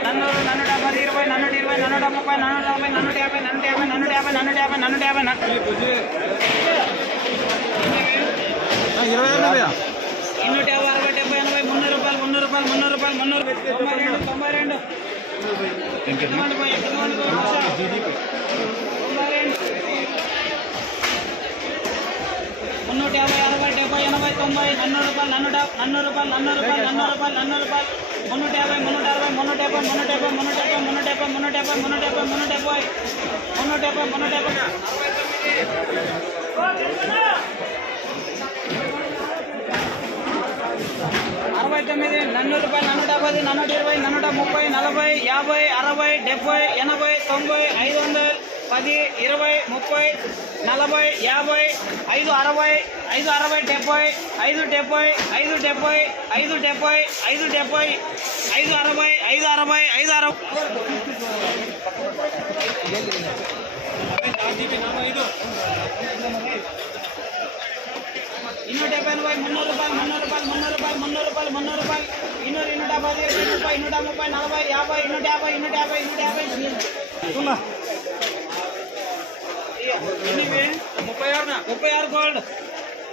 నన్ను నన్ను డెబ్బై ఇరవై నన్ను ఇరవై నన్ను డెబ్బై నన్ను డెబ్బై నన్ను యాభై నన్ను యాభై నన్ను యాభై నన్ను యాభై నన్ను యాభై ఎన్నూట యాభై అరవై డెబ్బై ఎనభై మున్నూరు రూపాయలు మున్నూరు రూపాయలు మున్నూరు రూపాయలు మున్నూరు తొంభై రెండు తొంభై రెండు నూట యాభై అరవై డెబ్బై ఎనభై తొంభై నన్ను రూపాయలు నన్ను డా- రూపాయలు నన్ను రూపాయలు నన్ను రూపాయలు నన్ను రూపాయలు మున్నూట యాభై మున్నూట అరవై మున్నూట యాభై మున్నూట యాభై మున్నూట యాభై మున్నూట యాభై మున్నూట యాభై మున్నూట యాభై మున్నూట యాభై మున్నూట యాభై మున్నూట యాభై అరవై తొమ్మిది నన్ను రూపాయలు నన్ను డెబ్బై నన్నూట ఇరవై నన్నూట ముప్పై నలభై యాభై అరవై డెబ్బై ఎనభై తొంభై ఐదు పది ఇరవై ముప్పై నలభై యాభై ఐదు అరవై ఐదు అరవై డెబ్బై ఐదు డెబ్బై ఐదు డెబ్బై ఐదు డెబ్బై ఐదు డెబ్బై ఐదు అరవై ఐదు అరవై ఐదు అరవై ಇನ್ನೂರ ಡಬ್ಬೈ ರೂಪಾಯಿ ಮುನ್ನೂರು ರೂಪಾಯಿ ಮುನ್ನೂರು ರೂಪಾಯಿ ಮುನ್ನೂರು ರೂಪಾಯಿ ಮುನ್ನೂರು ರೂಪಾಯಿ ಮುನ್ನೂರು ರೂಪಾಯಿ ಇನ್ನೂರು ಇನ್ನೂರ ಡಬ್ಬೈ ರೂಪಾಯಿ ಇನ್ನೂರ ಮುಪ್ಪ ನಲಭೈ ಯಾಭೈ ಇನ್ನೂರ ಯಾಭೈ ಇನ್ನೂರ ಯಾಭೈ ಇನ್ನೂರ ಯಾಭೈ ముప్పై ఆరున. ముప్పై ఆరు గోల్డ్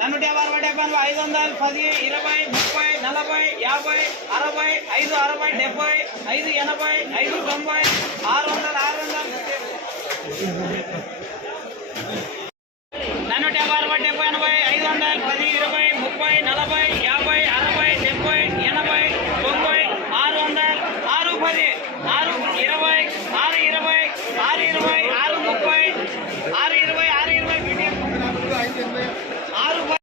నూట యాభై అరవై డెబ్బై ఐదు వందలు పది ఇరవై ముప్పై నలభై యాభై అరవై ఐదు అరవై డెబ్బై ఐదు ఎనభై ఐదు తొంభై ఆరు వందలు ఆరు వందలు. నూట యాభై అరవై డెబ్బై ఎనభై ఐదు వందలు పది ఇరవై ముప్పై నలభై యాభై అరవై డెబ్బై ఎనభై తొంభై ఆరు వందలు ఆరు పది ఆరు